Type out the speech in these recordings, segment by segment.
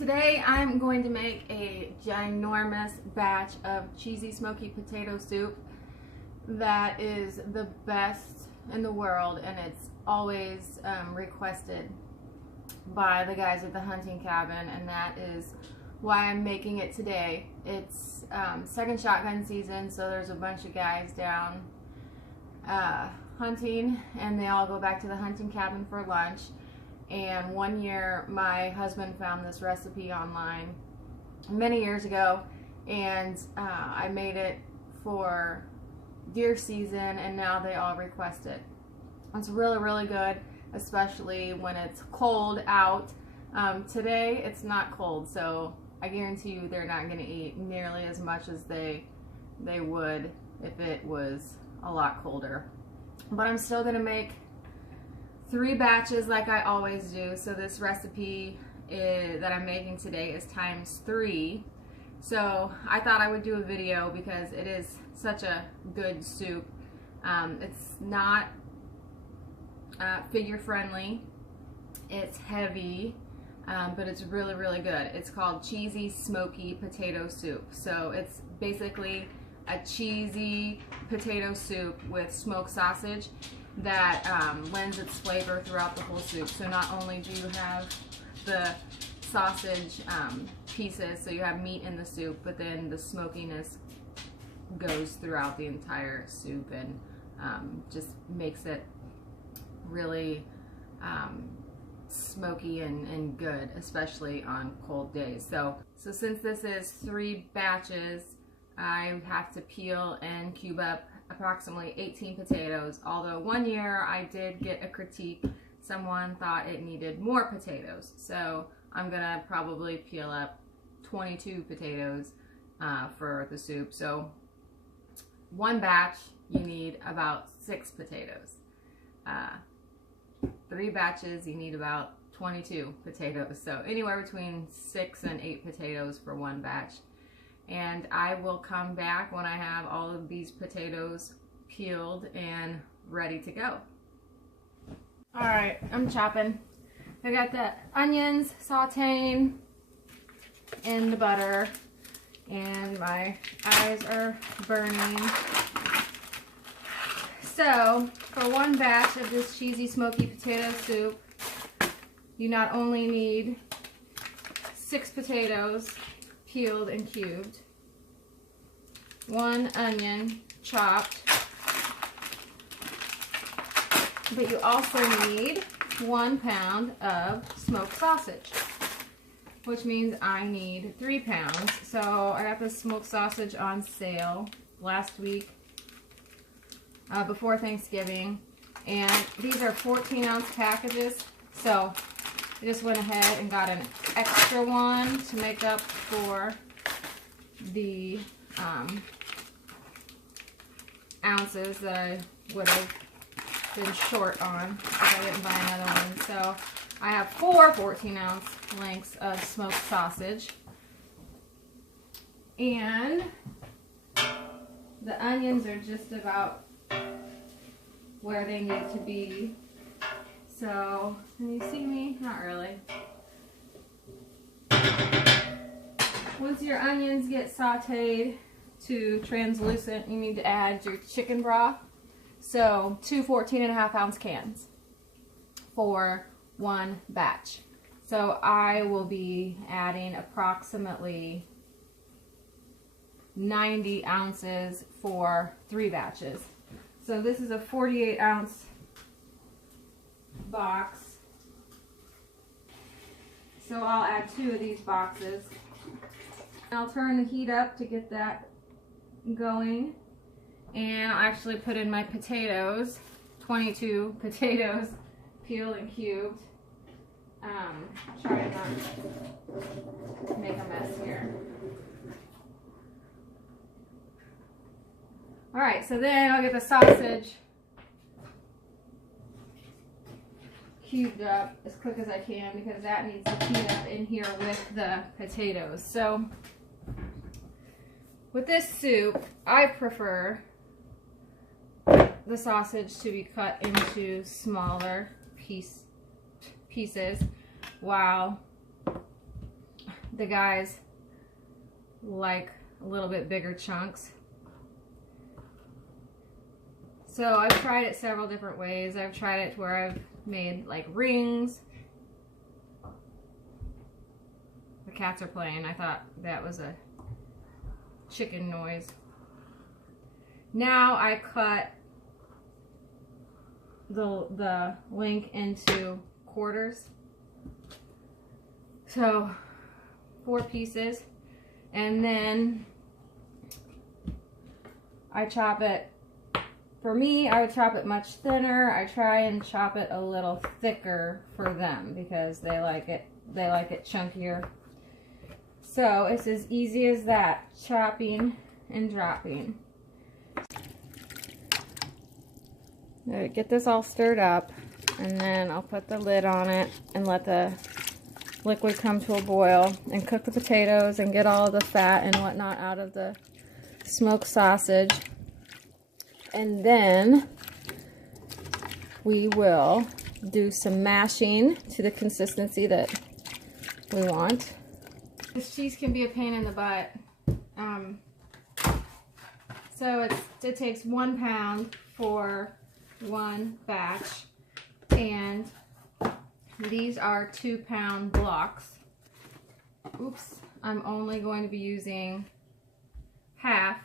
Today I'm going to make a ginormous batch of cheesy smoky potato soup that is the best in the world, and it's always requested by the guys at the hunting cabin, and that is why I'm making it today. It's second shotgun season, so there's a bunch of guys down hunting, and they all go back to the hunting cabin for lunch. And one year my husband found this recipe online many years ago, and I made it for deer season, and now they all request it. It's really good, especially when it's cold out. Today it's not cold, so I guarantee you they're not going to eat nearly as much as they would if it was a lot colder. But I'm still going to make 3 batches like I always do. So this recipe that I'm making today is ×3. So I thought I would do a video because it is such a good soup. It's not figure friendly, it's heavy, but it's really good. It's called Cheesy Smoky Potato Soup. So it's basically a cheesy potato soup with smoked sausage that lends its flavor throughout the whole soup. So not only do you have the sausage pieces, so you have meat in the soup, but then the smokiness goes throughout the entire soup and just makes it really smoky and good, especially on cold days. So since this is 3 batches, I have to peel and cube up approximately 18 potatoes, although one year I did get a critique. Someone thought it needed more potatoes, so I'm gonna probably peel up 22 potatoes for the soup. So one batch you need about 6 potatoes. 3 batches you need about 22 potatoes, so anywhere between 6 and 8 potatoes for one batch. And I will come back when I have all of these potatoes peeled and ready to go. Alright, I'm chopping. I got the onions sauteing in the butter, and my eyes are burning. So, for one batch of this cheesy smoky potato soup, you not only need 6 potatoes peeled and cubed, 1 onion chopped, but you also need 1 pound of smoked sausage, which means I need 3 pounds. So I got this smoked sausage on sale last week before Thanksgiving, and these are 14-ounce packages, so I just went ahead and got an extra one to make up for the ounces that I would have been short on if I didn't buy another one. So I have 4 14-ounce lengths of smoked sausage, and the onions are just about where they need to be. So, can you see me? Not really. Once your onions get sauteed to translucent, you need to add your chicken broth. So 2 14.5-ounce cans for one batch. So I will be adding approximately 90 ounces for 3 batches. So this is a 48-ounce box. So I'll add 2 of these boxes. I'll turn the heat up to get that going, and I'll actually put in my potatoes, 22 potatoes peeled and cubed. Try not to make a mess here. Alright, so then I'll get the sausage cubed up as quick as I can, because that needs to heat up in here with the potatoes. So with this soup, I prefer the sausage to be cut into smaller pieces, while the guys like a little bit bigger chunks. So I've tried it several different ways. I've tried it where I've made like rings. The cats are playing. I thought that was a chicken noise. Now I cut the link into quarters. So 4 pieces, and then I chop it. For me, I would chop it much thinner. I try and chop it a little thicker for them because they like it chunkier. So it's as easy as that, chopping and dropping. Get this all stirred up, and then I'll put the lid on it and let the liquid come to a boil and cook the potatoes and get all the fat and whatnot out of the smoked sausage. And then we will do some mashing to the consistency that we want. This cheese can be a pain in the butt. So it takes 1 pound for 1 batch, and these are 2-pound blocks. Oops, I'm only going to be using half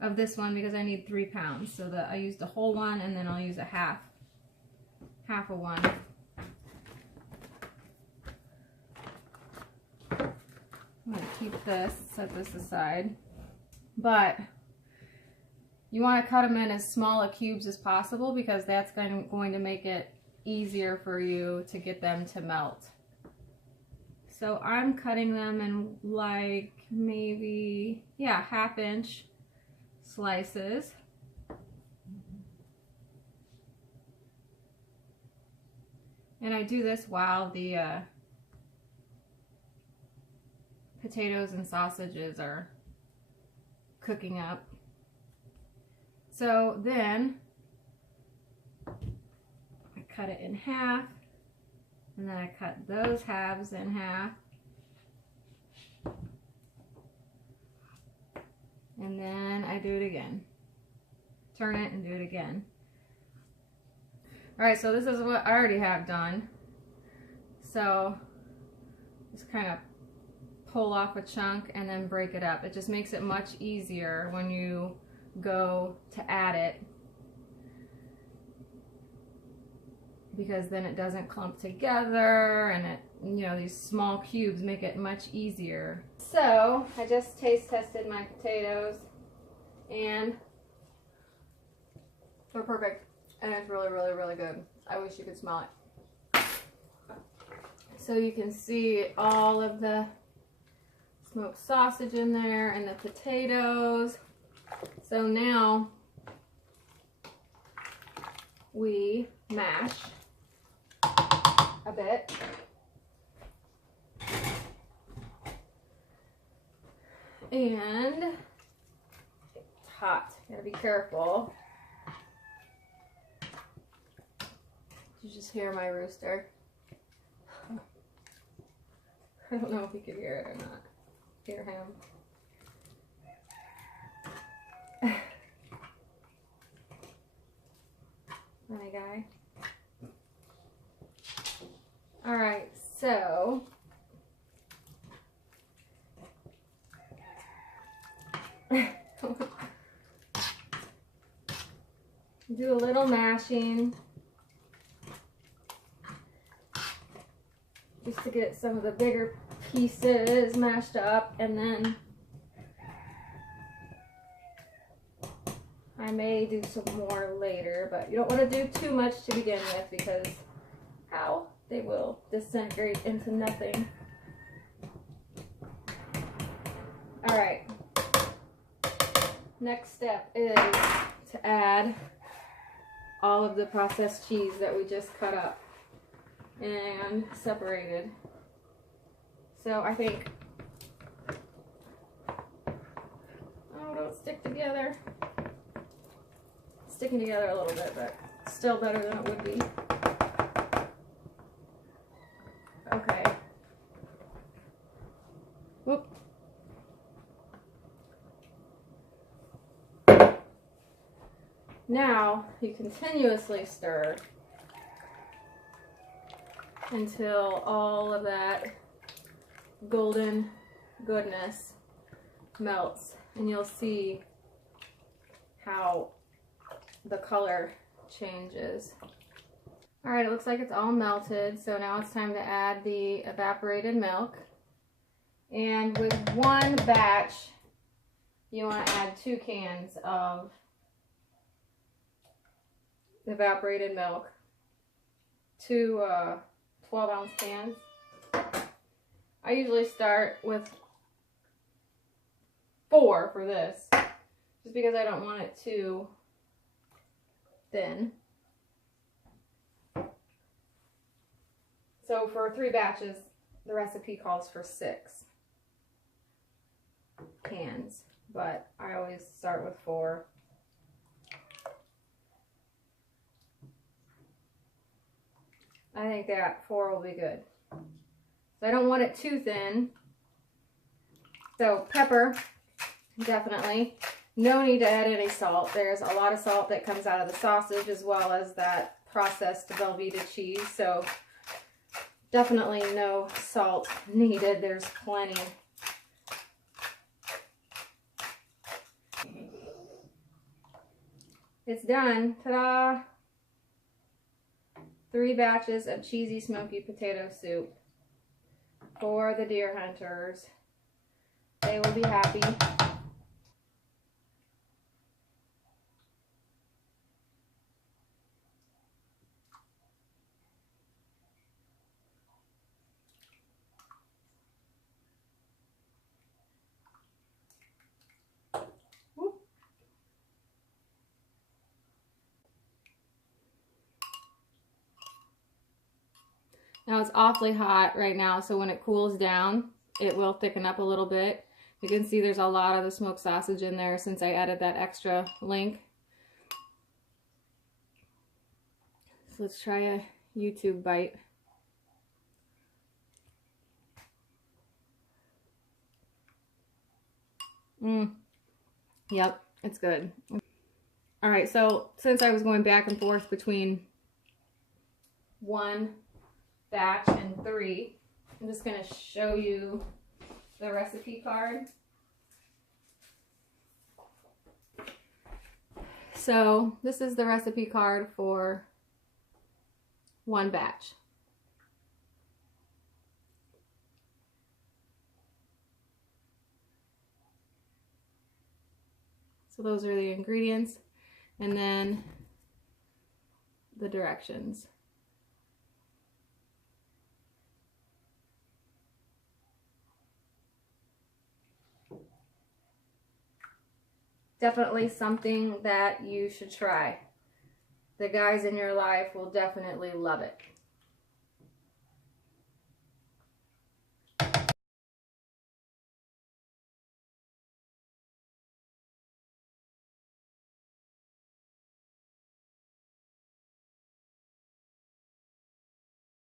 of this one because I need 3 pounds. So that I used the whole one, and then I'll use a half of one. I'm going to keep this, set this aside. But you want to cut them in as small a cubes as possible because that's going to make it easier for you to get them to melt. So I'm cutting them in like maybe, yeah, 1/2 inch slices. And I do this while the potatoes and sausages are cooking up. So then I cut it in half, and then I cut those halves in half, and then I do it again. Turn it and do it again. Alright, so this is what I already have done. So just kind of pull off a chunk and then break it up. It just makes it much easier when you go to add it, because then it doesn't clump together, and it, you know, these small cubes make it much easier. So I just taste tested my potatoes and they're perfect, and it's really, really, really good. I wish you could smell it. So you can see all of the smoked sausage in there and the potatoes. So now we mash a bit. And it's hot. Gotta be careful. Did you just hear my rooster? I don't know if you could hear it or not. Hear him. Funny guy. Alright, so do a little mashing just to get some of the bigger pieces mashed up, and then I may do some more later, but you don't want to do too much to begin with because how they will disintegrate into nothing. Alright, next step is to add all of the processed cheese that we just cut up and separated. So I think, oh, don't stick together. It's sticking together a little bit, but still better than it would be. Okay. Whoop. Now you continuously stir until all of that golden goodness melts, and you'll see how the color changes. All right, it looks like it's all melted, so now it's time to add the evaporated milk. And with one batch, you want to add 2 cans of evaporated milk, 2 12-ounce cans. I usually start with 4 for this, just because I don't want it too thin. So for 3 batches, the recipe calls for 6 cans, but I always start with 4. I think that 4 will be good. So I don't want it too thin. So pepper, definitely. No need to add any salt. There's a lot of salt that comes out of the sausage as well as that processed Velveeta cheese. So definitely no salt needed. There's plenty. It's done. Ta-da! 3 batches of cheesy smoky potato soup for the deer hunters. They will be happy. Whoop. Now it's awfully hot right now, so when it cools down, it will thicken up a little bit. You can see there's a lot of the smoked sausage in there since I added that extra link. So let's try a YouTube bite. Yep, it's good. All right, so since I was going back and forth between 1 batch and 3, I'm just going to show you the recipe card. So this is the recipe card for 1 batch. So those are the ingredients, and then the directions. Definitely something that you should try. The guys in your life will definitely love it.